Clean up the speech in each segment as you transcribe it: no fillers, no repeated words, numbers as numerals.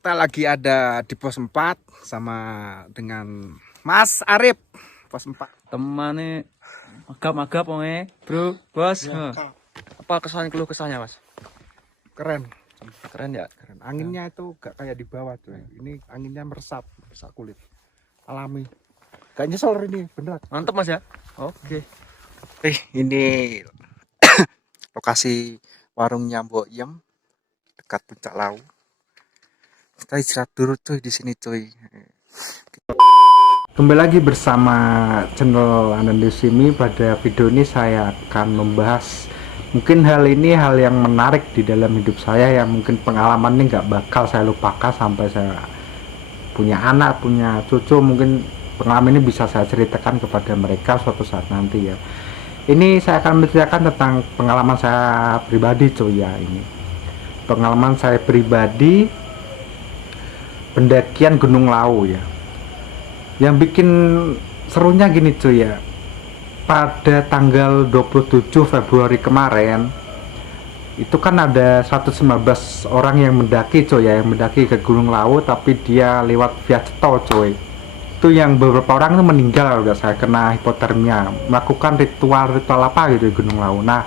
Kita lagi ada di pos 4 sama dengan Mas Arif. Pos 4. Temannya magap-magap bro, bos. Apa keluh kesahnya, Mas? Keren. Keren ya? Keren. Anginnya itu gak kayak di bawah tuh. Ini anginnya meresap kulit. Alami. Gak nyesel ini, bener. Mantep, Mas ya? Oke. Ini lokasi warungnya Mbok Yem dekat Puncak Lau. Kita istirahat dulu cuy di sini cuy. Kembali lagi bersama channel Anandusimi. Pada video ini saya akan membahas mungkin hal yang menarik di dalam hidup saya, yang mungkin pengalaman ini nggak bakal saya lupakan sampai saya punya anak, punya cucu. Mungkin pengalaman ini bisa saya ceritakan kepada mereka suatu saat nanti ya. Ini saya akan menceritakan tentang pengalaman saya pribadi cuy ya. Ini pengalaman saya pribadi pendakian Gunung Lau ya. Yang bikin serunya gini cuy ya, pada tanggal 27 Februari kemarin itu kan ada 119 orang yang mendaki cuy ya, yang mendaki ke Gunung Lau, tapi dia lewat via tol cuy. Itu yang beberapa orang itu meninggal, udah saya kena hipotermia melakukan ritual apa gitu di Gunung Lau. Nah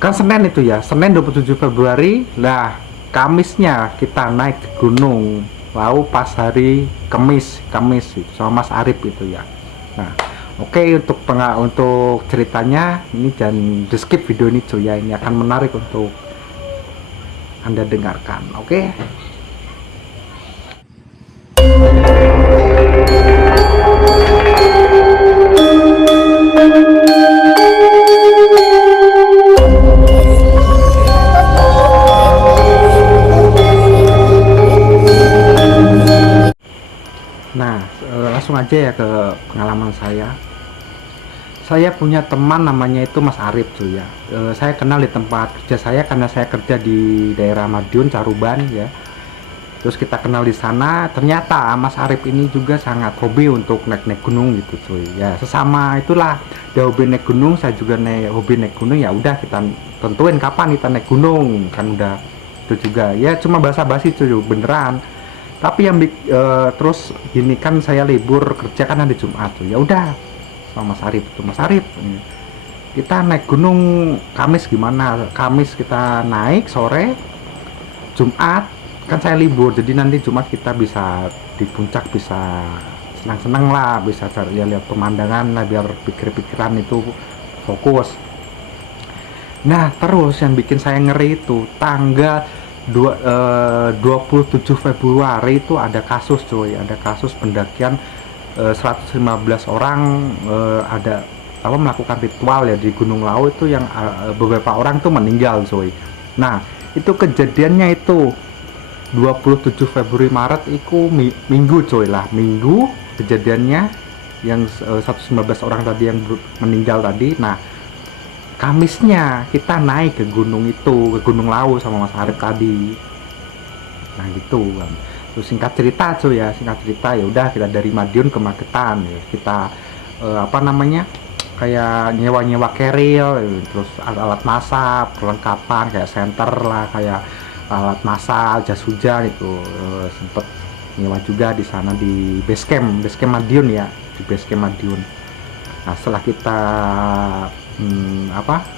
kan Senin itu ya, Senin 27 Februari lah. Kamisnya kita naik ke Gunung Lau pas hari Kamis itu sama Mas Arif itu ya. Nah, oke, untuk ceritanya ini jangan di skip video ini cuy ya. Ini akan menarik untuk Anda dengarkan. Oke. Nah, langsung aja ya ke pengalaman saya. Saya punya teman namanya itu Mas Arif cuy ya. Saya kenal di tempat kerja saya karena saya kerja di daerah Madiun, Caruban ya. Terus kita kenal di sana. Ternyata Mas Arif ini juga sangat hobi untuk naik gunung gitu cuy. Ya, sesama itulah. Dia hobi naik gunung, saya juga hobi naik gunung. Ya udah, kita tentuin kapan kita naik gunung. Kan udah itu juga. Ya cuma basa-basi cuy, beneran. Tapi yang terus gini kan, saya libur kerja kan hari Jumat tuh. Ya udah sama Mas Arif tuh, Mas Arif kita naik gunung Kamis gimana? Kamis kita naik sore, Jumat kan saya libur, jadi nanti Jumat kita bisa di puncak, bisa senang-senang lah, bisa cari lihat pemandangan lah, biar pikir-pikiran itu fokus. Nah terus yang bikin saya ngeri itu tanggal 27 Februari itu ada kasus cuy, ada kasus pendakian 115 orang ada melakukan ritual ya di Gunung Lau itu, yang beberapa orang tuh meninggal cuy. Nah itu kejadiannya itu 27 Februari Maret itu minggu cuy lah, minggu kejadiannya yang 115 orang tadi yang meninggal tadi. Nah Kamisnya kita naik ke gunung itu, ke Gunung Lau sama Mas Arif tadi. Nah gitu kan. Terus singkat cerita cuy ya, ya udah kita dari Madiun ke Magetan ya. Kita kayak nyewa keril, terus alat masak, perlengkapan kayak senter lah, kayak alat masak, jas hujan itu, sempet nyewa juga di sana di base camp Madiun ya, di base camp Madiun. Nah setelah kita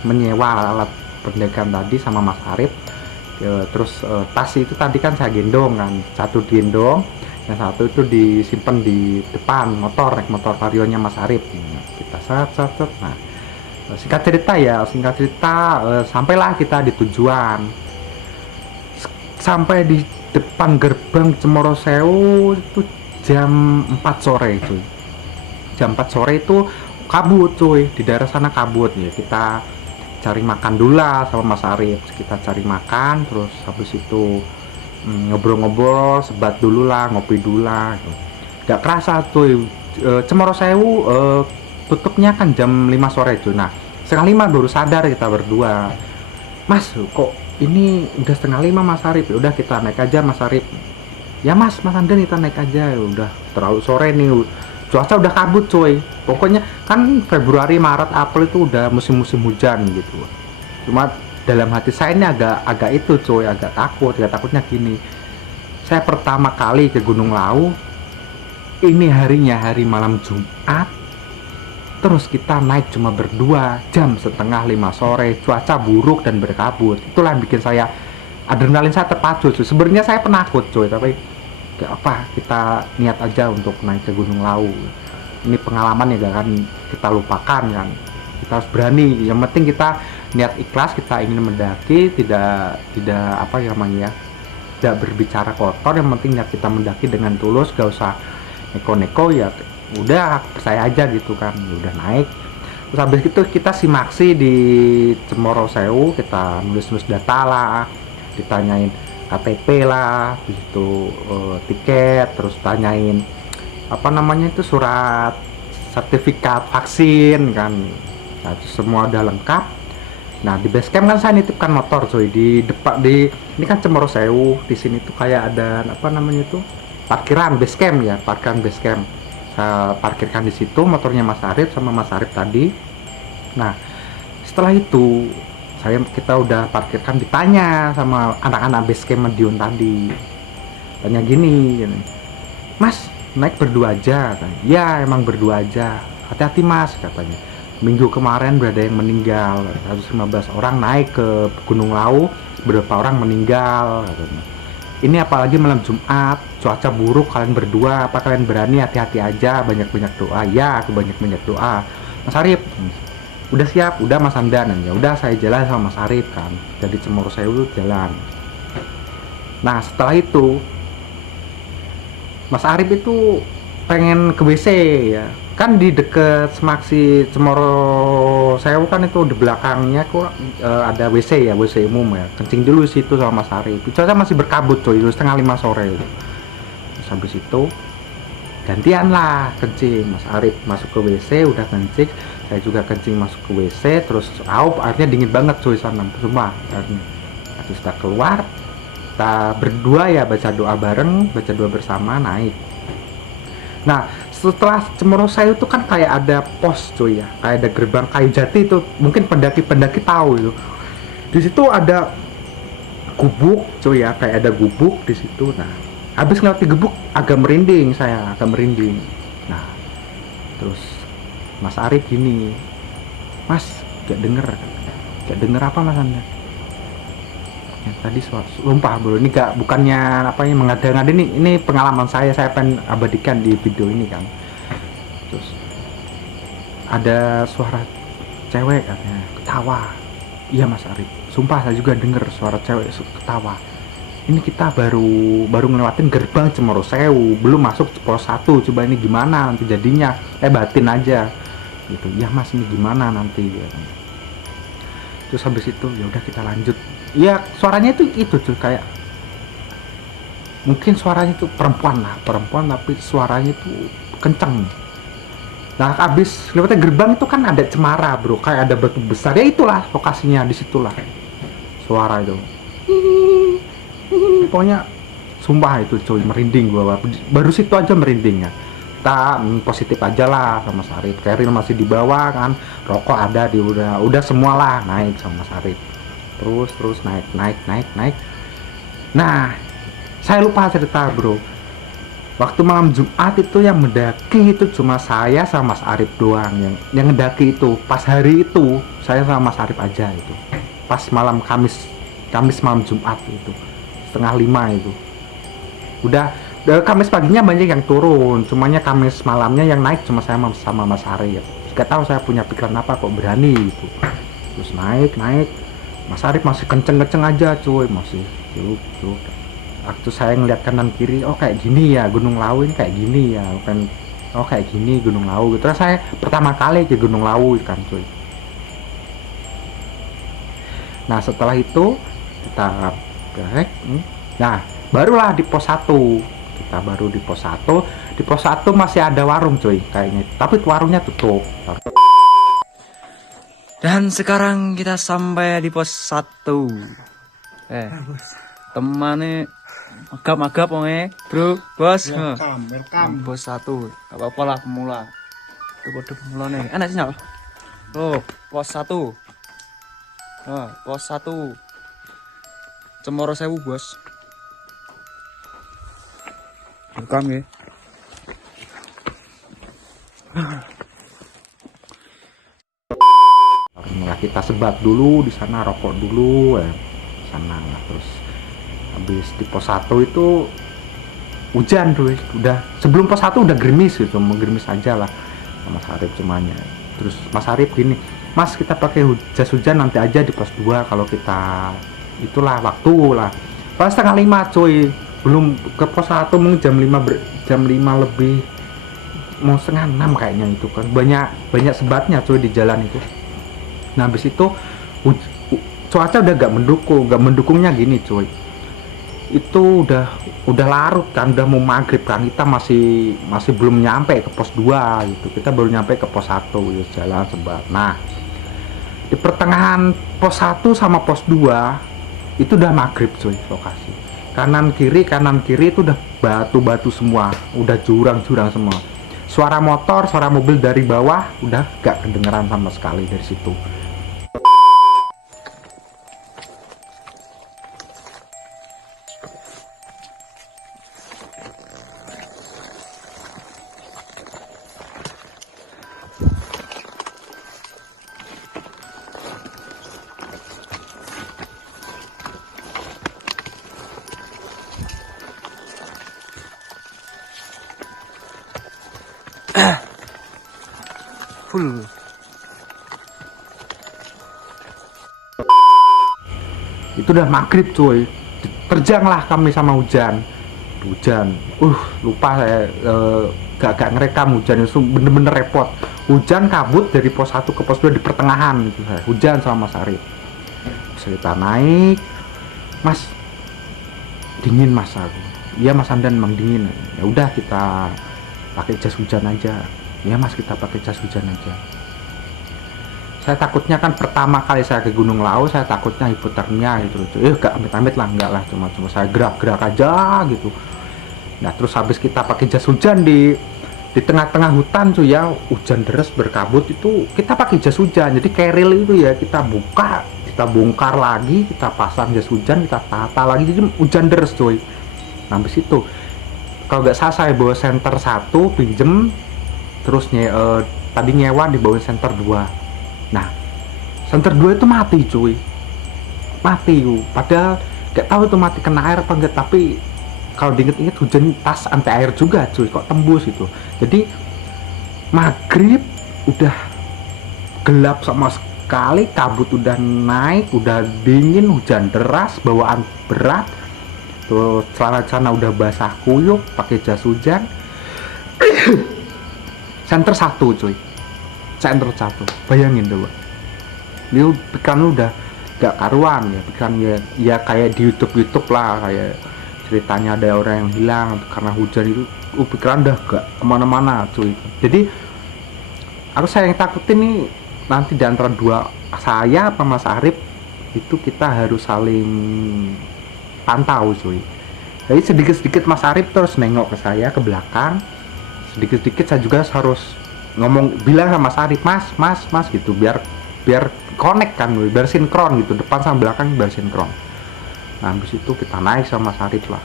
menyewa alat pendakian tadi sama Mas Arif, terus tas itu tadi kan saya gendong kan, satu gendong, yang satu itu disimpan di depan motor, naik motor varionya Mas Arif. Kita set. Nah singkat cerita sampailah kita di tujuan. Sampai di depan gerbang Cemoro Sewu itu jam 4 sore itu. Jam 4 sore itu kabut cuy, di daerah sana kabut ya. Kita cari makan dulu lah sama Mas Arif, kita cari makan, terus habis itu ngobrol-ngobrol, sebat dulu lah, ngopi dulu lah gitu. Gak kerasa cuy, Cemoro Sewu tutupnya kan jam 5 sore cuy. Nah setengah 5 baru sadar kita berdua, Mas kok ini udah setengah 5 Mas Arif. Ya udah kita naik aja Mas Arif. Ya Mas Anden kita naik aja, ya udah terlalu sore nih, cuaca udah kabut cuy. Pokoknya kan Februari, Maret, April itu udah musim-musim hujan gitu. Cuma dalam hati saya ini agak itu cuy, agak takut. Ya takutnya gini, saya pertama kali ke Gunung Lawu, ini harinya hari malam Jumat, terus kita naik cuma berdua, jam setengah 5 sore, cuaca buruk dan berkabut. Itulah yang bikin saya, adrenalin saya terpacu cuy. Sebenarnya saya penakut cuy, tapi gak apa, kita niat aja untuk naik ke Gunung Lawu. Ini pengalaman ya, gak akan kita lupakan kan. Kita harus berani, yang penting kita niat ikhlas, kita ingin mendaki, tidak apa ya namanya, tidak berbicara kotor. Yang penting niat kita mendaki dengan tulus, gak usah neko-neko, ya udah percaya aja gitu kan. Udah naik, terus habis itu kita simaksi di Cemoro Sewu, kita nulis data lah, ditanyain KTP lah, habis itu tiket, terus tanyain apa namanya itu, surat sertifikat vaksin kan. Nah, itu semua udah lengkap. Nah, di base camp kan saya nitipkan motor cuy, di depan, di ini kan Cemoro Sewu, di sini tuh kayak ada apa namanya itu, parkiran base camp ya, parkiran base camp. Saya parkirkan di situ motornya Mas Arif sama Mas Arif tadi. Nah, setelah itu kita udah parkirkan, ditanya sama anak-anak base camp Madiun tadi. Tanya gini, Mas, naik berdua aja? Ya, emang berdua aja. Hati-hati Mas, katanya. Minggu kemarin berada yang meninggal, 115 orang naik ke Gunung Lawu, beberapa orang meninggal katanya. Ini apalagi malam Jumat, cuaca buruk, kalian berdua, apa kalian berani? Hati-hati aja, banyak-banyak doa. Ya, aku banyak-banyak doa. Mas Arif, udah siap? Udah Mas Andan. Ya udah, saya jalan sama Mas Arif kan, dari Cemoro Sewu jalan. Nah, setelah itu Mas Arif itu pengen ke WC ya, kan di deket Semaksi Cemoro Sewu kan, itu di belakangnya kok ada WC ya, WC umum ya. Kencing dulu situ sama Mas Arif. Cuaca masih berkabut coy, itu setengah 5 sore itu. Terus habis itu gantian lah kencing. Mas Arif masuk ke WC udah kencing, saya juga kencing masuk ke WC. Terus airnya dingin banget coy sana, semua airnya. Terus kita keluar, kita berdua ya baca doa bareng, baca doa bersama, naik. Nah, setelah Cemoro Sewu itu kan kayak ada pos cuy ya, kayak ada gerbang kayu jati itu, mungkin pendaki-pendaki tahu itu. Di situ ada gubuk cuy ya, kayak ada gubuk di situ. Nah, habis ngelewati gubuk agak merinding, saya agak merinding. Nah, terus Mas Arif gini, Mas, gak denger apa Mas Anda? Ya, tadi sumpah bro, ini bukannya apa ya, mengada-ngada, ini pengalaman saya pengen abadikan di video ini kan. Terus ada suara cewek katanya ketawa. Iya Mas Arif, sumpah saya juga denger suara cewek ketawa. Ini kita baru ngelewatin gerbang Cemoro Sewu, belum masuk pos 1. Coba ini gimana nanti jadinya, batin aja gitu. Ya Mas, ini gimana nanti ya. Terus habis itu ya udah kita lanjut. Ya suaranya itu cuy, kayak mungkin suaranya itu perempuan tapi suaranya itu kenceng. Nah, habis lewatnya gerbang itu kan ada cemara bro, kayak ada batu besar ya, itulah lokasinya, disitulah suara itu. Pokoknya sumpah itu cuy, merinding gua, baru situ aja merindingnya. Kita positif aja lah sama Mas Arif. Keril masih di bawah kan, rokok ada di udah semualah, naik sama Mas Arif. Terus naik. Nah, saya lupa cerita bro, waktu malam Jumat itu yang mendaki itu cuma saya sama Mas Arif doang yang mendaki itu. Pas hari itu saya sama Mas Arif aja itu, pas malam Kamis malam Jumat itu setengah 5 itu. Udah Kamis paginya banyak yang turun, cumanya Kamis malamnya yang naik cuma saya sama Mas Arif. Gak tahu saya punya pikiran apa kok berani itu. Terus naik, Mas Arif masih kenceng-kenceng aja cuy, masih tuh. Waktu saya ngeliat kanan kiri, oh kayak gini ya Gunung Lawu, ini kayak gini ya kan, oh kayak gini Gunung Lawu gitu. Terus saya pertama kali ke Gunung Lawu kan cuy. Nah, setelah itu kita nah barulah di pos 1. Kita baru di pos 1. Di pos 1 masih ada warung cuy kayaknya, tapi warungnya tutup. Dan sekarang kita sampai di pos 1. Temannya agap-agap bro, bos. Welcome. Pos 1. Gak apa-apa lah, pemula. Itu kode pemula nih. Enak sih. Oh, pos 1. Nah, pos 1. Cemoro Sewu, Bos. Rekam ya. Nah, kita sebat dulu di sana, rokok dulu di sana. Nah, terus habis di pos 1 itu hujan tuh, udah sebelum pos 1 udah gerimis gitu, mau gerimis aja lah sama Mas Arif cumanya. Terus Mas Arif gini, Mas kita pakai jas hujan nanti aja di pos 2 kalau kita itulah waktu lah. Pas setengah 5 cuy, belum ke pos 1 mungkin jam 5 lebih, mau setengah 6 kayaknya itu kan, banyak sebatnya cuy di jalan itu. Nah habis itu cuaca udah gak mendukungnya gini cuy, itu udah larut kan, udah mau maghrib kan, kita masih belum nyampe ke pos 2 gitu, kita baru nyampe ke pos 1 ya, jalan sebat. Nah di pertengahan pos 1 sama pos 2 itu udah maghrib cuy, lokasi kanan kiri itu udah batu-batu semua, udah jurang-jurang semua. Suara motor, suara mobil dari bawah udah gak kedengeran sama sekali dari situ. Full. Itu udah maghrib cuy, terjanglah kami sama hujan. Lupa saya, gak ngerekam hujan itu, bener-bener repot. Hujan kabut dari pos 1 ke pos 2 di pertengahan gitu, saya hujan sama Mas Arif. Kita naik, Mas dingin Mas, aku iya Mas Andan emang dingin. Ya udah kita pakai jas hujan aja. Ya Mas kita pakai jas hujan aja. Saya takutnya kan pertama kali saya ke Gunung Lawu, saya takutnya hipotermia gitu. Gak amit-amit lah, enggak lah, cuma saya gerak-gerak aja gitu. Nah terus habis kita pakai jas hujan di tengah-tengah hutan tuh ya, hujan deras berkabut, itu kita pakai jas hujan. Jadi keril itu ya kita buka, kita bongkar lagi, kita pasang jas hujan, kita tata lagi, jadi hujan deras cuy. Nah habis itu kalau nggak salah saya bawa senter 1 pinjem, terus tadi nyewa dibawain senter 2. Nah senter 2 itu mati cuy, mati padahal gak tahu itu mati kena air apa enggak, tapi kalau diinget-inget hujan tas anti air juga cuy, kok tembus itu. Jadi maghrib udah gelap sama sekali, kabut udah naik, udah dingin, hujan deras, bawaan berat tuh, celana-celana udah basah kuyup, pakai jas hujan. Center 1 cuy, center 1, bayangin coba, ini pikiran lu udah gak karuan ya, pikiran ya kayak di YouTube lah, kayak ceritanya ada orang yang hilang karena hujan itu, pikiran udah gak kemana-mana cuy. Jadi saya yang takutin nih, nanti di antara dua, saya apa Mas Arif itu, kita harus saling pantau cuy. Jadi sedikit-sedikit Mas Arif terus nengok ke saya ke belakang, sedikit-sedikit saya juga harus ngomong, bilang sama Mas Arif, mas gitu, biar connect kan, biar sinkron gitu, depan sama belakang biar sinkron. Nah habis itu kita naik sama Mas Arif lah,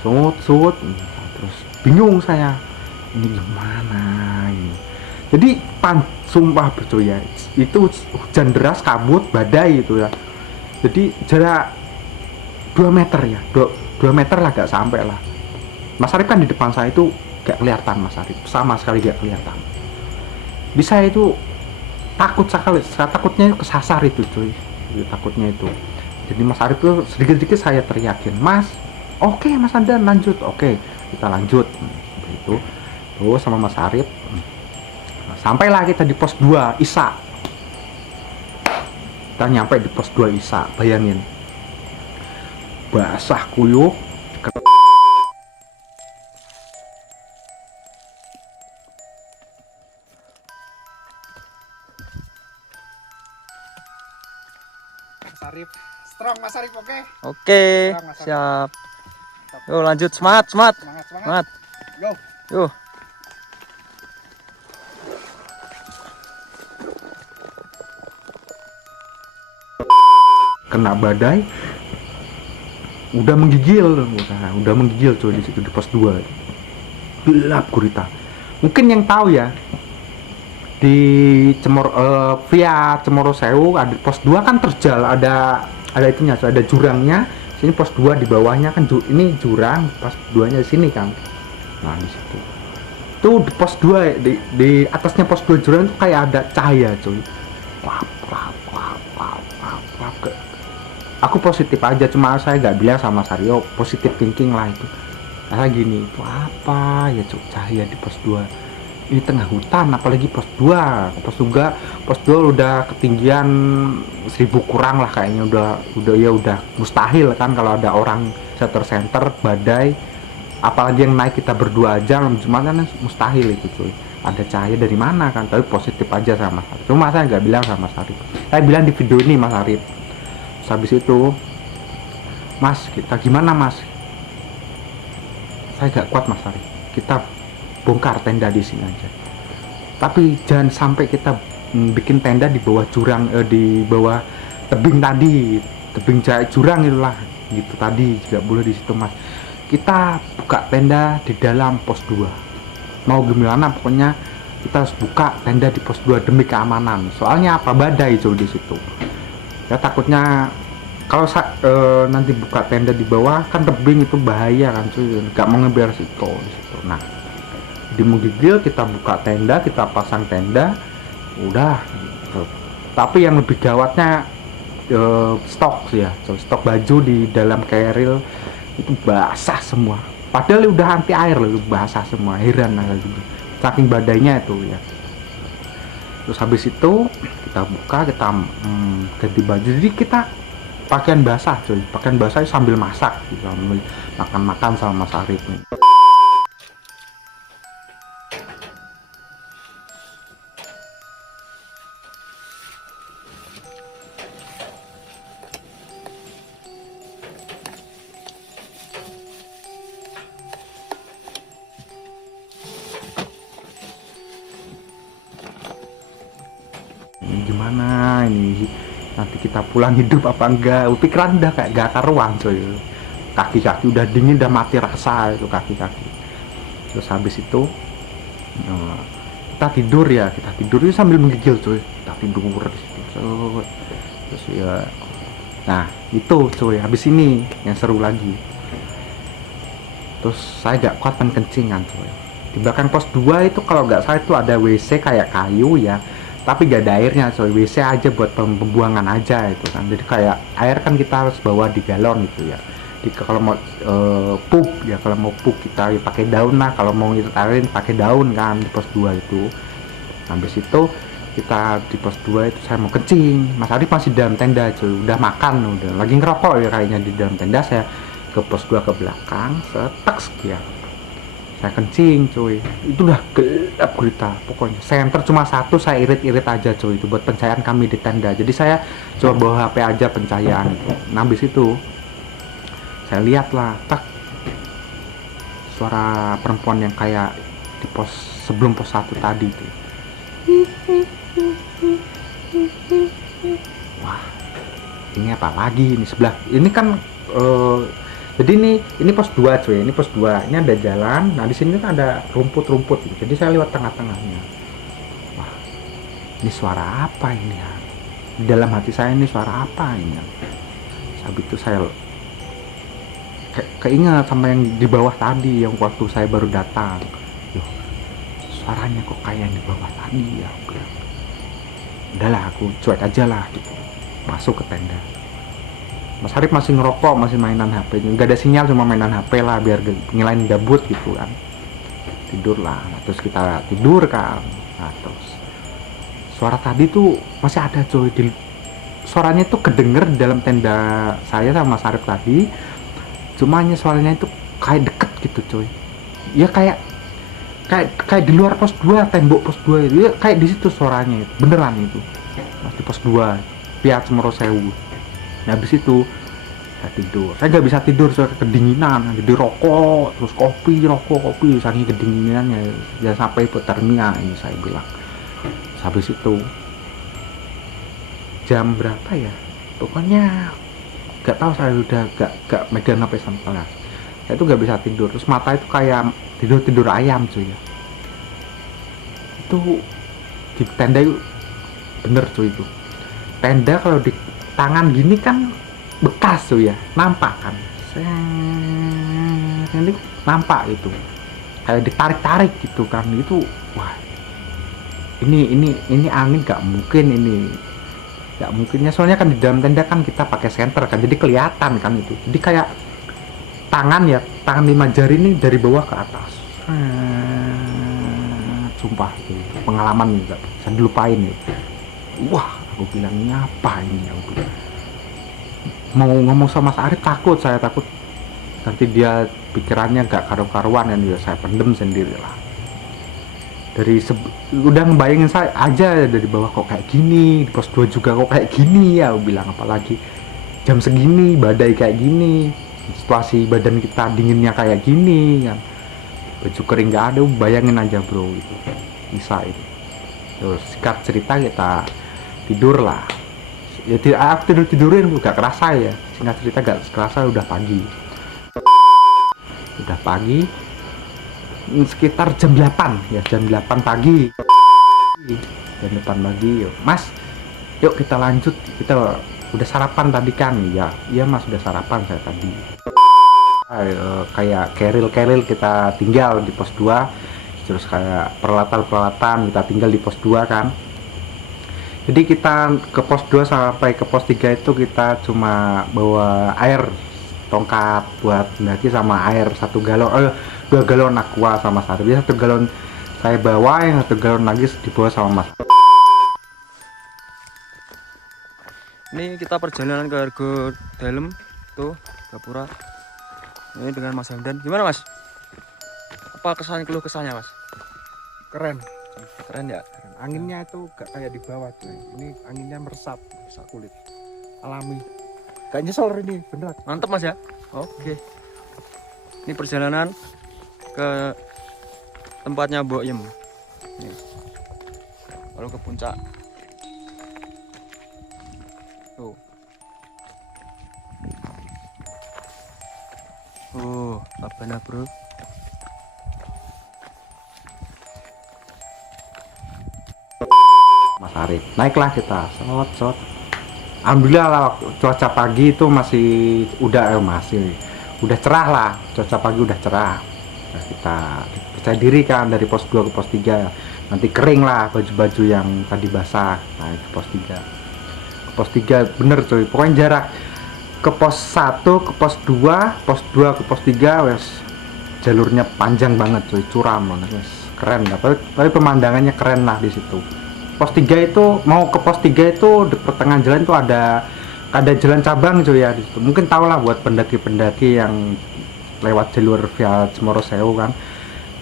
sut, terus bingung saya, ini gimana ini. Jadi sumpah betul ya, itu hujan deras, kabut, badai itu ya. Jadi jarak 2 meter ya, 2 meter lah, gak sampai lah. Mas Arif kan di depan saya itu gak kelihatan, Mas Arif sama sekali gak kelihatan. Di saya itu takut sekali, saya takutnya kesasar itu cuy, takutnya itu. Jadi Mas Arif tuh sedikit-sedikit saya teriakin, Mas, oke Mas Andan lanjut, oke kita lanjut itu tuh sama Mas Arif. Sampailah kita di pos 2 Isa, kita nyampe di pos 2 Isa, bayangin basah kuyup. Mas Arif, strong Mas Arif, oke? Oke, Strong, Mas Arif. siap. Yuk lanjut, semangat. Semangat. Go. Yuk. kena badai, udah menggigil coy di situ di pos 2. Gelap gurita. Mungkin yang tahu ya, di via Cemoro Sewu ada pos 2 kan terjal, ada itunya, ada jurangnya. Sini pos 2 di bawahnya kan ini jurang, pos 2-nya di sini kan. Nah, di situ. Tuh di pos 2 di atasnya pos 2 jurang itu kayak ada cahaya, cuy. Wap. Aku positif aja, cuma saya nggak bilang sama Sario, positif thinking lah itu. Nah, gini, itu apa ya, cuy, cahaya di pos 2. Ini tengah hutan, apalagi pos 2 udah ketinggian 1000 kurang lah kayaknya, udah mustahil kan kalau ada orang center badai, apalagi yang naik kita berdua aja, cuma kan mustahil itu, cuy. Ada cahaya dari mana kan, tapi positif aja sama Mas Arif. Cuma saya nggak bilang sama Mas Arif, saya bilang di video ini Mas Arif. Terus habis itu, Mas, kita gimana Mas? Saya nggak kuat Mas Arif, kita bongkar tenda di sini aja. Tapi jangan sampai kita bikin tenda di bawah jurang, di bawah tebing tadi, tebing jurang itulah, gitu tadi juga boleh di situ Mas. Kita buka tenda di dalam pos 2. Mau gimana pokoknya kita harus buka tenda di pos 2 demi keamanan. Soalnya apa, badai cuy di situ. Ya takutnya kalau nanti buka tenda di bawah kan tebing itu bahaya kan cuy, nggak mau ngebiar situ di situ. Nah, di menggigil kita buka tenda, kita pasang tenda, udah gitu. Tapi yang lebih gawatnya stok ya, stok baju di dalam keril itu basah semua, padahal udah anti air loh, basah semua. Heran lah gitu, saking badainya itu ya. Terus habis itu kita buka, kita ganti baju, jadi kita pakaian basah cuy, pakaian basah sambil masak gitu, sambil makan sama Mas Arif nih. Gimana ini nanti kita pulang hidup apa enggak, pikiran udah kayak gak karuan coy, kaki udah dingin, udah mati rasa itu kaki. Terus habis itu kita tidur sambil menggigil coy, kita tidur di situ. Terus ya, nah itu coy, habis ini yang seru lagi. Terus saya gak kuat penkencingan coy, di belakang pos 2 itu kalau nggak salah itu ada WC kayak kayu ya, tapi gak ada airnya coy, WC aja buat pembuangan aja itu kan. Jadi kayak air kan kita harus bawa di galon itu ya. Kalau mau pup ya, kalau mau pup kita pakai daun lah, kalau mau airin pakai daun kan di pos 2 itu. Habis itu kita di pos 2 itu saya mau kencing, Mas Arif masih dalam tenda cuy, udah makan, udah lagi ngerokok ya kayaknya di dalam tenda. Saya ke pos 2 ke belakang, setek sekian, saya kencing cuy, itu udah gelap gurita pokoknya. Senter cuma satu, saya irit aja cuy, itu buat pencahayaan kami di tenda. Jadi saya coba bawa HP aja pencahayaan itu. Nah, habis itu saya lihat lah, tak, suara perempuan yang kayak di pos sebelum pos 1 tadi itu. Wah, ini apa lagi ini sebelah ini kan jadi ini pos 2 cuy, ini pos 2, ini ada jalan. Nah di sini kan ada rumput gitu. Jadi saya lewat tengah-tengahnya. Wah, ini suara apa ini ya? Di dalam hati saya, ini suara apa ini ya? Habis itu saya keinget sama yang di bawah tadi, yang waktu saya baru datang. Loh, suaranya kok kayak yang di bawah tadi ya? Udahlah, aku cuek aja lah gitu. Masuk ke tenda. Mas Arif masih ngerokok, masih mainan HP, nggak ada sinyal, cuma mainan HP lah biar ngilain gabut gitu kan. Tidur lah, nah, terus kita tidur kan. Nah, terus suara tadi tuh masih ada coy, suaranya tuh kedenger di dalam tenda saya sama Mas Arif tadi, cuma hanya suaranya itu kayak deket gitu coy. Ya kayak di luar pos 2, tembok pos 2 itu, ya, kayak di situ suaranya itu, beneran itu. Mas di pos 2, pihak Cemoro Sewu. Nah, habis itu saya tidur, saya nggak bisa tidur soalnya kedinginan, jadi rokok terus kopi saking kedinginannya ya, sampai hipotermia ini saya bilang. Terus habis itu jam berapa ya, pokoknya gak tahu saya udah gak megang HP sama sekali. Saya itu gak bisa tidur, terus mata itu kayak tidur ayam cuy ya. Itu di tenda itu bener cuy, itu tenda kalau di tangan gini kan bekas cuy ya, nampak kan, ini nampak itu kayak ditarik-tarik gitu kan. Itu wah, ini angin gak mungkin, ini gak mungkinnya, soalnya kan di dalam tenda kan kita pakai senter kan, jadi kelihatan kan itu. Jadi kayak tangan 5 jari ini dari bawah ke atas. Sumpah itu pengalaman juga saya dilupain ya. Wah, aku bilang ini apa ini, aku bilang. Mau ngomong sama Mas Arif saya takut nanti dia pikirannya gak karu-karuan kan, ya saya pendem sendiri lah. Udah ngebayangin saya aja dari bawah kok kayak gini, di pos 2 juga kok kayak gini ya, aku bilang, apalagi jam segini badai kayak gini, situasi badan kita dinginnya kayak gini kan, baju kering nggak ada, bayangin aja bro, itu bisa itu. Terus singkat cerita kita tidur lah ya, aku tidurin gak kerasa ya, singkat cerita gak kerasa udah pagi sekitar jam 8 ya, jam 8 pagi. Yuk Mas, yuk kita lanjut, kita udah sarapan tadi kan? Iya Mas, udah sarapan saya tadi. Kayak keril kita tinggal di pos 2, terus kayak peralatan kita tinggal di pos 2 kan. Jadi kita ke pos 2 sampai ke pos 3 itu kita cuma bawa air, tongkat buat mendaki, sama air 1 galon, 2 galon aqua sama Sarip. Jadi 1 galon saya bawa, yang 1 galon lagi dibawa sama Mas. Ini kita perjalanan ke Argo Dalem tuh, Gapura. Ini dengan Mas Hamdan. Gimana Mas? Apa keluh kesannya Mas? Keren. Keren ya? Anginnya itu gak kayak di bawah tuh. Ini anginnya meresap kulit. Alami. Gak nyesel ini, beneran. Mantap Mas ya? Oke. Ini perjalanan ke tempatnya Mbok Yem. Nih. Lalu ke puncak. Tuh. Sabana bro. Mas Arif, naiklah kita, sot. Alhamdulillah lah, cuaca pagi itu masih udah cerah lah, cuaca pagi udah cerah. Nah, kita percaya diri kan, dari pos 2 ke pos 3 nanti kering lah baju-baju yang tadi basah. Nah, ke pos 3 bener cuy, pokoknya jarak ke pos 1 ke pos 2, pos 2 ke pos 3 wes jalurnya panjang banget cuy, curam banget, wes keren lah. Tapi pemandangannya keren lah di situ. Pos 3 itu, mau ke pos 3 itu di pertengahan jalan tuh ada jalan cabang cuy ya di situ. Mungkin tau lah buat pendaki-pendaki yang lewat jalur via Cemoro Sewu kan.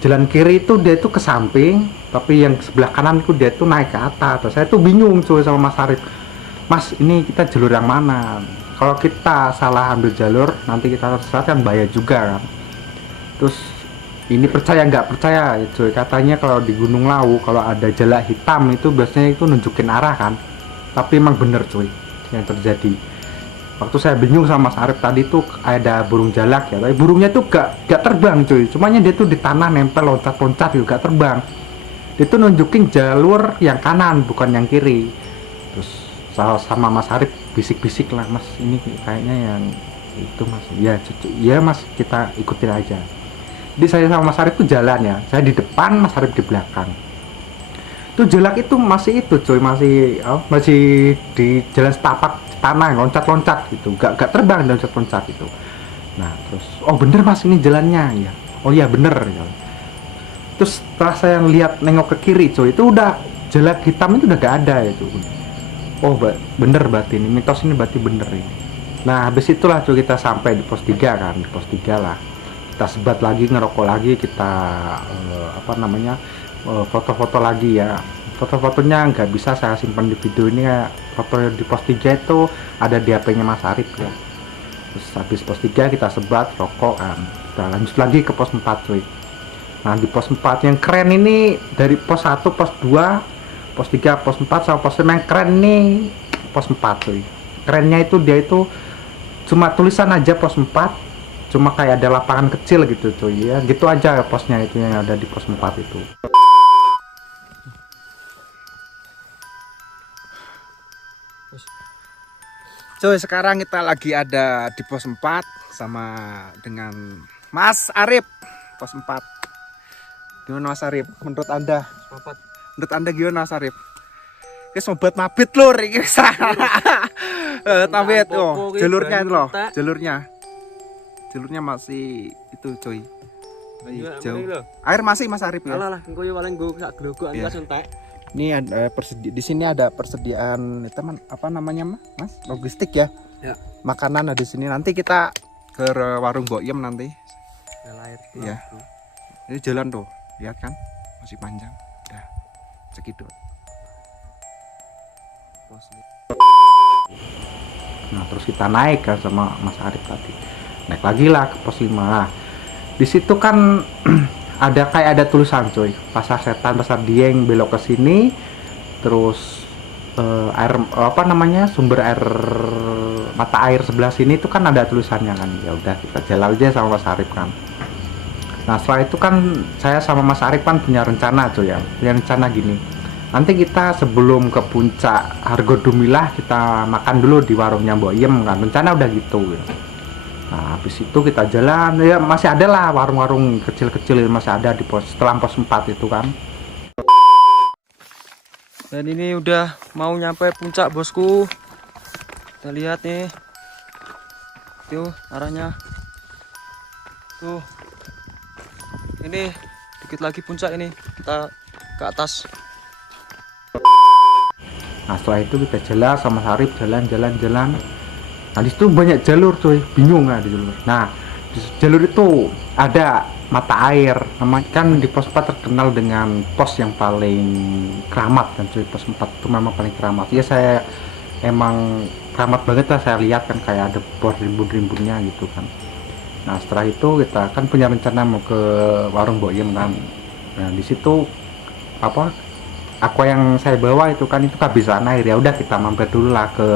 Jalan kiri itu dia itu ke samping, tapi yang sebelah kanan itu dia itu naik ke atas. Saya tuh bingung cuy sama Mas Arif. Mas, ini kita jalur yang mana? Kalau kita salah ambil jalur, nanti kita tersesat kan bahaya juga kan. Terus ini percaya nggak percaya cuy, katanya kalau di Gunung Lawu kalau ada jalak hitam itu biasanya itu nunjukin arah kan. Tapi emang bener cuy yang terjadi. Waktu saya bingung sama Mas Arif tadi tuh ada burung jalak ya, tapi burungnya tuh gak terbang cuy, cumanya dia tuh di tanah nempel, loncat-loncat juga gak terbang. Dia tuh nunjukin jalur yang kanan bukan yang kiri. Terus sama Mas Arif bisik-bisik lah, Mas ini kayaknya yang itu Mas. Ya cucu, ya Mas, kita ikutin aja. Jadi saya sama Mas Arif tuh jalan ya, saya di depan, Mas Arif di belakang. Tuh jalak itu masih itu cuy, masih di jalan setapak tanah, loncat-loncat gitu, gak terbang, loncat-loncat gitu. Nah terus, oh bener Mas ini jalannya ya, oh iya bener ya. Terus setelah saya lihat nengok ke kiri cuy, itu udah jalak hitam itu udah gak ada itu. Oh bener berarti ini, mitos ini berarti bener ini. Nah habis itulah cuy kita sampai di pos 3 kan, di pos 3 lah kita sebat lagi, ngerokok lagi, kita foto-foto lagi ya. Foto-fotonya nggak bisa saya simpan di video ini ya. Foto di pos 3 itu ada di HP-nya Mas Arif ya. Terus habis pos 3 kita sebat, rokok kan. Kita lanjut lagi ke pos 4 cuy. Nah di pos 4 yang keren ini, dari pos 1, pos 2, pos 3, pos 4 sama pos 5 yang keren nih pos 4 cuy. Kerennya itu dia itu cuma tulisan aja pos 4, cuma kayak ada lapangan kecil gitu cuy ya, gitu aja posnya itu yang ada di pos 4 itu. Cuy, sekarang kita lagi ada di pos 4 sama dengan Mas Arif, pos 4. Gimana Mas Arif? Menurut Anda? Menurut Anda gimana Mas Arif? Ini sobat mabit lur iki. Tapi itu jalurnya itu loh, jalurnya masih itu cuy. Jauh. Air masih Mas Arif ya? Alah, engko yo paling nggo sak glogokan Iya. langsung entek. Ini ada di sini ada persediaan teman apa namanya Mas? Logistik ya. Ya. Makanan ada di sini. Nanti kita ke warung Boyem nanti. Air. Iya. Ini jalan tuh, lihat kan? Masih panjang. Udah segitu. Nah terus kita naik kan sama Mas Arif tadi, naik lagi lah ke pos 5. Nah, di situ kan ada tulisan cuy, pasar setan pasar Dieng, belok ke sini terus air apa namanya sumber air mata air sebelah sini itu kan ada tulisannya kan. Ya udah kita jalan aja sama Mas Arif kan. Nah setelah itu kan saya sama Mas Arif kan punya rencana cuy ya, punya rencana gini, nanti kita sebelum ke puncak Hargodumilah kita makan dulu di warungnya Boyem kan, rencana udah gitu ya. Nah habis itu kita jalan ya, masih ada lah warung-warung kecil-kecil masih ada di pos setelah pos 4 itu kan. Dan ini udah mau nyampe puncak bosku. Kita lihat nih. Tuh arahnya. Tuh. Ini dikit lagi puncak ini. Kita ke atas. Nah setelah itu kita jalan sama Sarip, jalan. Nah di situ banyak jalur cuy, bingung nggak di jalur. Nah di jalur itu ada mata air, namanya kan di pos 4 terkenal dengan pos yang paling keramat kan cuy. Pos 4 itu memang paling keramat ya, saya emang keramat banget lah, saya lihat kan kayak ada bor rimbun-rimbunnya gitu kan. Nah setelah itu kita kan punya rencana mau ke warung Boyem kan. Nah di situ apa aqua yang saya bawa itu kan itu kehabisan air, ya udah kita mampir dulu lah ke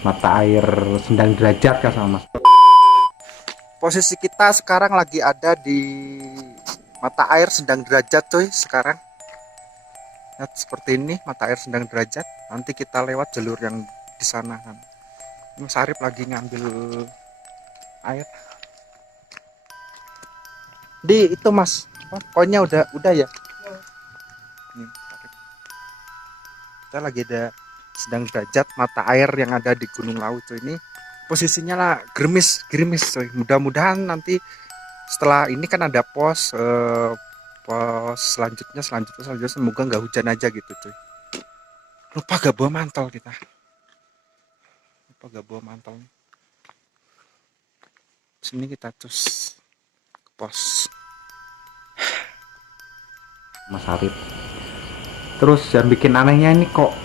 mata air Sendang Derajat kan sama Mas. Posisi kita sekarang lagi ada di mata air Sendang Derajat cuy sekarang. Lihat seperti ini mata air Sendang Derajat. Nanti kita lewat jalur yang di sana kan. Mas Arif lagi ngambil air. Di itu Mas, koinnya udah ya. Nih, Arif. Kita lagi ada Sendang Derajat mata air yang ada di Gunung Lawu cuy. Ini posisinya lah gerimis cuy. Mudah-mudahan nanti setelah ini kan ada pos selanjutnya semoga nggak hujan aja gitu cuy. Lupa gak bawa mantel kita. Sini kita terus ke pos Mas Arif. Terus yang bikin anehnya ini kok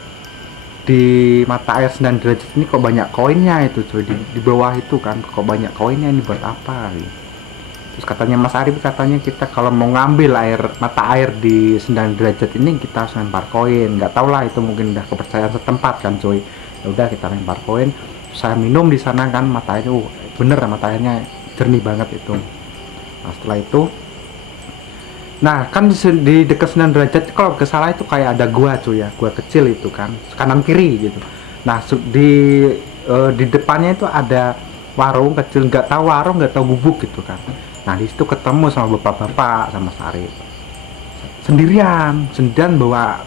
di mata air Sendang Derajat ini kok banyak koinnya itu cuy, di bawah itu kan kok banyak koinnya, ini buat apa gitu. Terus katanya Mas Arif, katanya kita kalau mau ngambil mata air di Sendang Derajat ini kita harus lempar koin. Nggak tau lah, itu mungkin udah kepercayaan setempat kan cuy. Ya udah kita lempar koin, saya minum di sana kan, mata airnya bener, mata airnya jernih banget itu. Nah setelah itu, nah kan di dekat Sendang Derajat kalau nggak salah itu kayak ada gua cuy ya, gua kecil itu kan kanan kiri gitu. Nah di depannya itu ada warung kecil, nggak tahu warung nggak tahu gubuk gitu kan. Nah di situ ketemu sama bapak-bapak sama Sarip sendirian bawa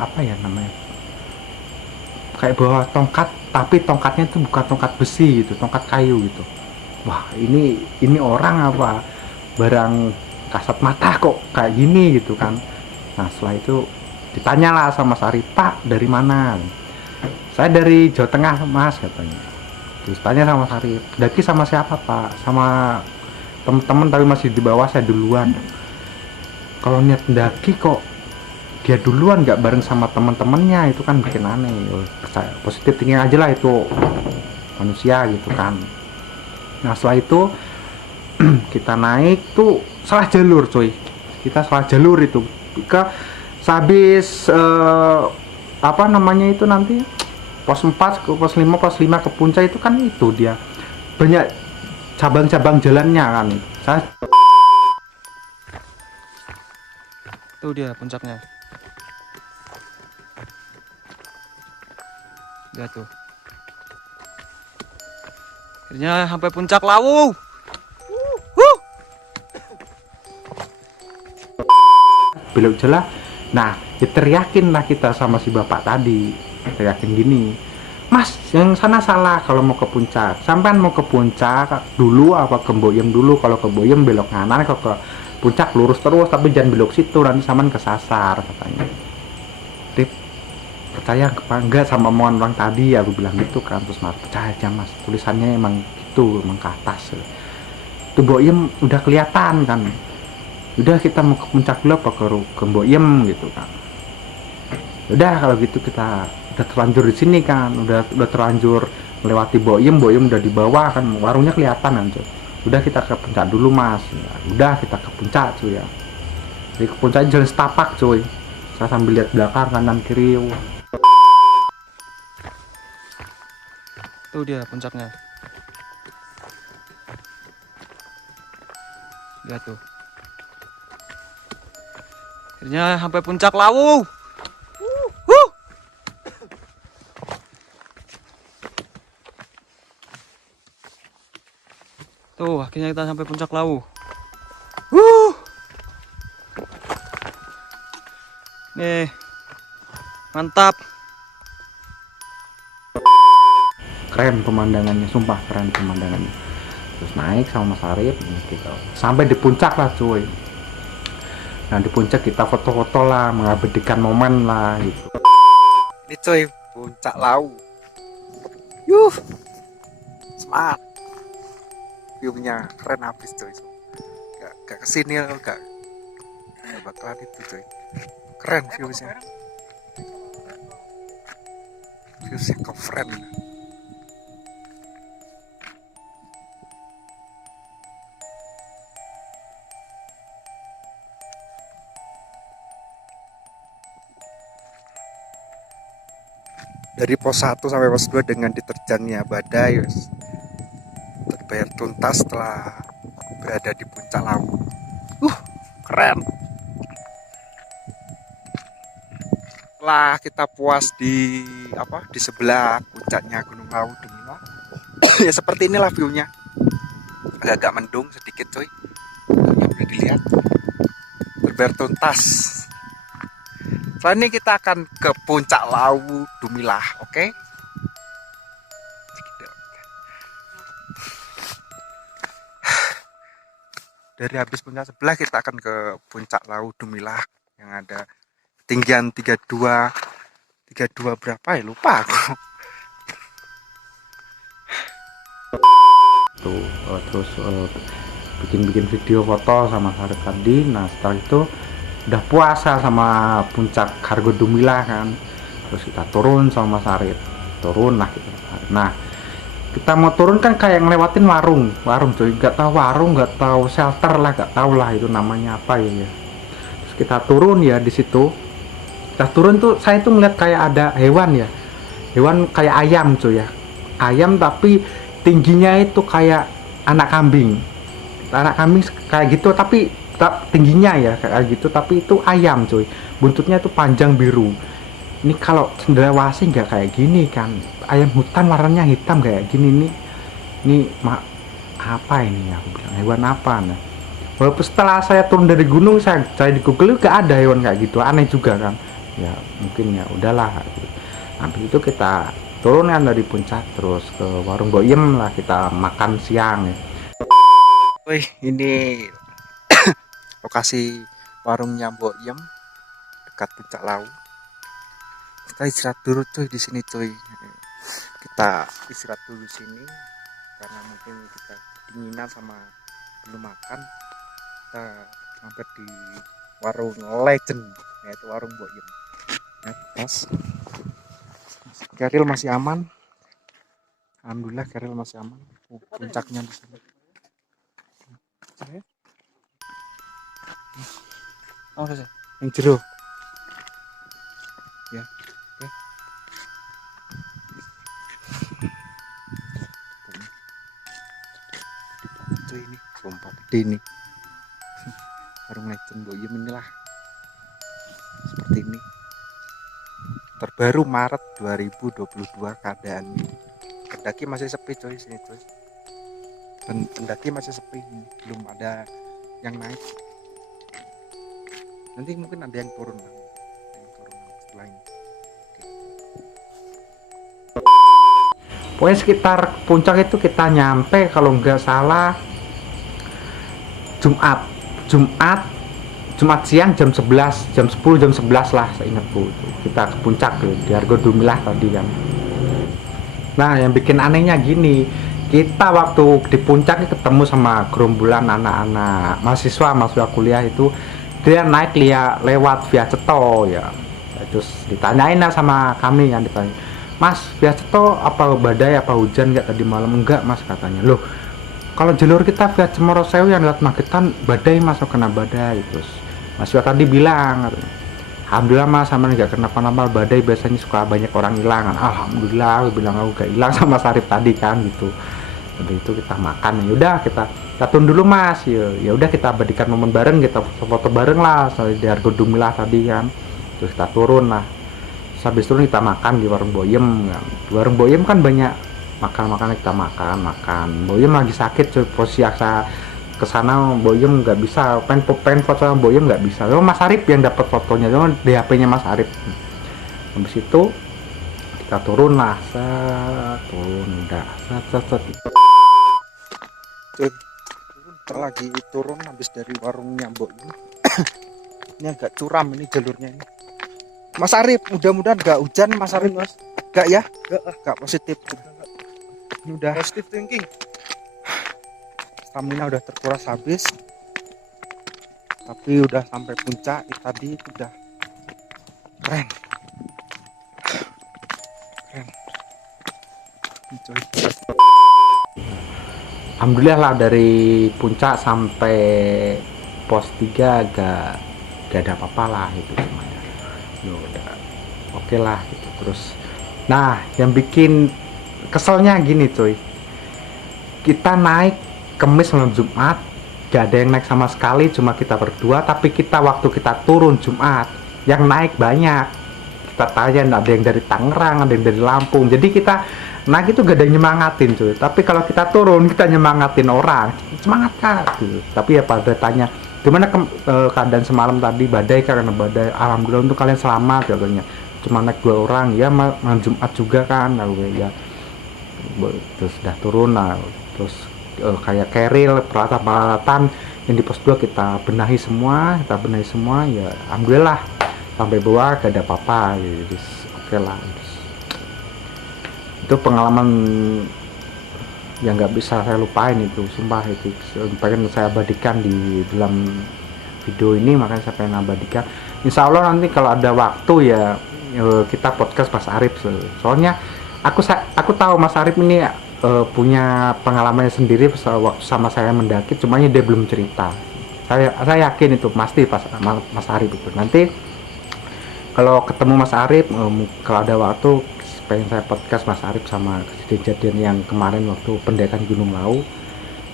apa ya namanya, kayak bawa tongkat, tapi tongkatnya itu bukan tongkat besi gitu, tongkat kayu gitu. Wah ini orang apa barang kasat mata kok kayak gini gitu kan. Nah setelah itu ditanyalah sama Sari, Pak dari mana? Saya dari Jawa Tengah Mas katanya. Terus tanya sama Sari, daki sama siapa Pak? Sama teman-teman tapi masih di bawah saya duluan. Kalau niat daki kok dia duluan nggak bareng sama teman-temannya, itu kan bikin aneh. Percaya positif thinking aja lah, itu manusia gitu kan. Nah setelah itu kita naik tuh salah jalur cuy, kita salah jalur itu ke sehabis apa namanya itu nanti pos 4 ke pos 5 ke puncak itu kan itu dia banyak cabang-cabang jalannya kan. Saya Tuh dia puncaknya. Lihat tuh. Akhirnya sampai puncak Lawu. belok jelas. Nah, ya teriakin lah kita sama si bapak tadi. Teriakin gini, Mas, yang sana salah kalau mau ke puncak. Sampai mau ke puncak dulu apa ke Boyem dulu? Kalau ke Boyem belok kanan, kalau ke puncak lurus terus, tapi jangan belok situ, nanti saman kesasar katanya. Tip, percaya apa enggak sama omongan orang tadi? Aku bilang gitu kan. Terus Mas, percaya aja Mas, tulisannya emang gitu, emang ke atas. Itu Boyem udah kelihatan kan. Udah kita mau ke puncak dulu apa ke Boyem gitu kan. Udah kalau gitu kita udah terlanjur di sini kan, udah terlanjur melewati Boyem udah di bawah kan, warungnya kelihatan kan cuy. Udah kita ke puncak dulu Mas. Ya, udah kita ke puncak cuy ya. Jadi ke puncak jalan setapak cuy. Saya sambil lihat belakang kanan kiri. Wah. Tuh dia puncaknya. Lihat tuh. Akhirnya sampai puncak Lawu. Tuh, akhirnya kita sampai puncak Lawu. Nih, mantap. Keren pemandangannya, sumpah keren pemandangannya. Terus naik sama Mas Arif gitu. Sampai di puncak lah cuy. Nah di puncak kita foto-foto lah, mengabadikan momen lah gitu. Ini coy, puncak Lawu. Yuh, smart. View-nya keren habis coy. Gak kesini loh, gak bakalan itu coy. Keren view-nya. View-nya keren. Dari pos 1 sampai pos 2 dengan diterjannya badai terbayar tuntas setelah berada di puncak Lawu. Keren. Setelah kita puas di sebelah puncaknya Gunung Lawu Dumila. Ya seperti inilah view-nya. Agak mendung sedikit coy. Boleh dilihat. Terbayar tuntas. Setelah ini kita akan ke puncak Lawu Dumilah, oke? Dari habis puncak sebelah kita akan ke puncak Lawu Dumilah yang ada ketinggian 32 berapa ya, lupa aku. Tuh, terus bikin video foto sama Sarip tadi. Nah setelah itu udah puasa sama puncak Hargo Dumilah kan, terus kita turun sama Mas Arif, turun lah kita. Nah kita mau turun kan kayak ngelewatin warung cuy, nggak tahu warung, nggak tahu shelter lah, nggak tahu lah itu namanya apa ya. Terus kita turun ya, di situ kita turun tuh saya tuh ngeliat kayak ada hewan ya, hewan kayak ayam cuy ya, ayam tapi tingginya itu kayak anak kambing kayak gitu, tapi tingginya ya kayak gitu, tapi itu ayam cuy, buntutnya itu panjang biru. Ini kalau cendrawasih nggak kayak gini kan, ayam hutan warnanya hitam kayak gini ini apa ini, aku bilang hewan apa. Nah walaupun setelah saya turun dari gunung, saya di Google nggak ada hewan kayak gitu, aneh juga kan ya, mungkin ya udahlah. Habis itu kita turun kan dari puncak, terus ke warung Boyem lah, kita makan siang ya. Wih, ini lokasi warungnya Boyem dekat puncak Lawu. Kita istirahat dulu cuy di sini cuy. Kita istirahat dulu di sini karena mungkin kita dinginan sama belum makan. Kita mampir di warung legend, yaitu warung Boyem. Ya, pas. Keril masih aman. Alhamdulillah Keril masih aman. Puncaknya di sini. Oh, selesai. Yang jeruk. Ya. Oke. cuy, ini sumpah gede ini. Warung Legend Boyem inilah seperti ini, terbaru Maret 2022 keadaannya. Pendaki masih sepi coy sini coy, pendaki masih sepi, belum ada yang naik. Nanti mungkin ada yang turun lah, setelah ini. Pokoknya sekitar puncak itu kita nyampe kalau nggak salah Jumat siang jam 11, jam 10, jam 11 lah seingatku. Kita ke puncak di Argo Dumilah tadi kan. Nah yang bikin anehnya gini, kita waktu di puncak ketemu sama gerombolan anak-anak mahasiswa kuliah itu, dia naik lewat via Ceto ya. Terus ditanyain lah sama kami yang ditanya, Mas, via Ceto apa badai apa hujan nggak tadi malam? Enggak Mas, katanya. Loh, kalau jalur kita via Cemorosewu yang lewat Magetan badai Mas, kena badai. Terus Mas tadi bilang, alhamdulillah Mas sama nggak kenapa-napa, badai biasanya suka banyak orang hilang. Alhamdulillah, aku bilang aku gak hilang sama Sarip tadi kan gitu. Habis itu kita makan, yaudah kita turun dulu Mas, ya udah kita abadikan momen bareng, kita foto bareng lah di Argo Dumilah tadi kan. Terus kita turun lah, terus habis turun kita makan di warung Boyem kan. Di warung Boyem kan banyak makan kita makan. Boyem lagi sakit coy, posisi aksa kesana Boyem nggak bisa, pengen foto sama Boyem nggak bisa. Lalu Mas Arif yang dapat fotonya, lalu di HP-nya Mas Arif. Habis itu kita turun lah, turun udah set. Lagi turun habis dari warungnya Mbok ini. Ini agak curam ini jalurnya ini. Mas Arif, mudah-mudahan gak hujan Mas Arif. Mas, gak ya? Gak positif. Ini udah positive thinking. Stamina udah terkuras habis. Tapi udah sampai puncak tadi, udah keren. Alhamdulillah lah dari puncak sampai pos 3 gak ada apa-apa lah itu semuanya. Udah oke lah gitu. Terus nah yang bikin keselnya gini cuy, kita naik Kemis malam Jumat gak ada yang naik sama sekali, cuma kita berdua. Tapi waktu kita turun Jumat yang naik banyak. Kita tanya ada yang dari Tangerang, ada yang dari Lampung, jadi kita naik itu gak ada yang nyemangatin cuy. Tapi kalau kita turun kita nyemangatin orang, semangat kak gitu. Tapi ya pada tanya gimana keadaan semalam tadi, badai karena badai. Alhamdulillah untuk kalian selamat katanya, cuma naik 2 orang ya, malam Jumat juga kan lalu ya. Terus udah turun lah, terus kayak keril peralatan yang di pos 2 kita benahi semua ya. Alhamdulillah sampai bawah gak ada apa-apa gitu. Oke lah. Itu pengalaman yang nggak bisa saya lupain itu, sumpah itu pengen saya abadikan di dalam video ini, makanya saya pengen abadikan. Insya Allah nanti kalau ada waktu ya kita podcast Mas Arif, soalnya aku tahu Mas Arif ini punya pengalamannya sendiri waktu sama saya mendaki, cumanya dia belum cerita. Saya yakin itu pasti pas Mas Arif itu nanti kalau ketemu Mas Arif, kalau ada waktu pengen saya podcast Mas Arif sama kejadian yang kemarin waktu pendakian Gunung Lawu.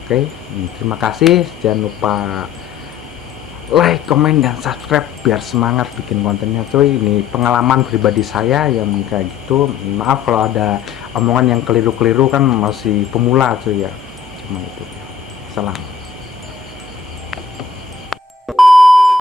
Oke, terima kasih, jangan lupa like, komen, dan subscribe biar semangat bikin kontennya cuy. Ini pengalaman pribadi saya yang kayak gitu. Maaf kalau ada omongan yang keliru-keliru, kan masih pemula cuy ya, cuma itu. Salam.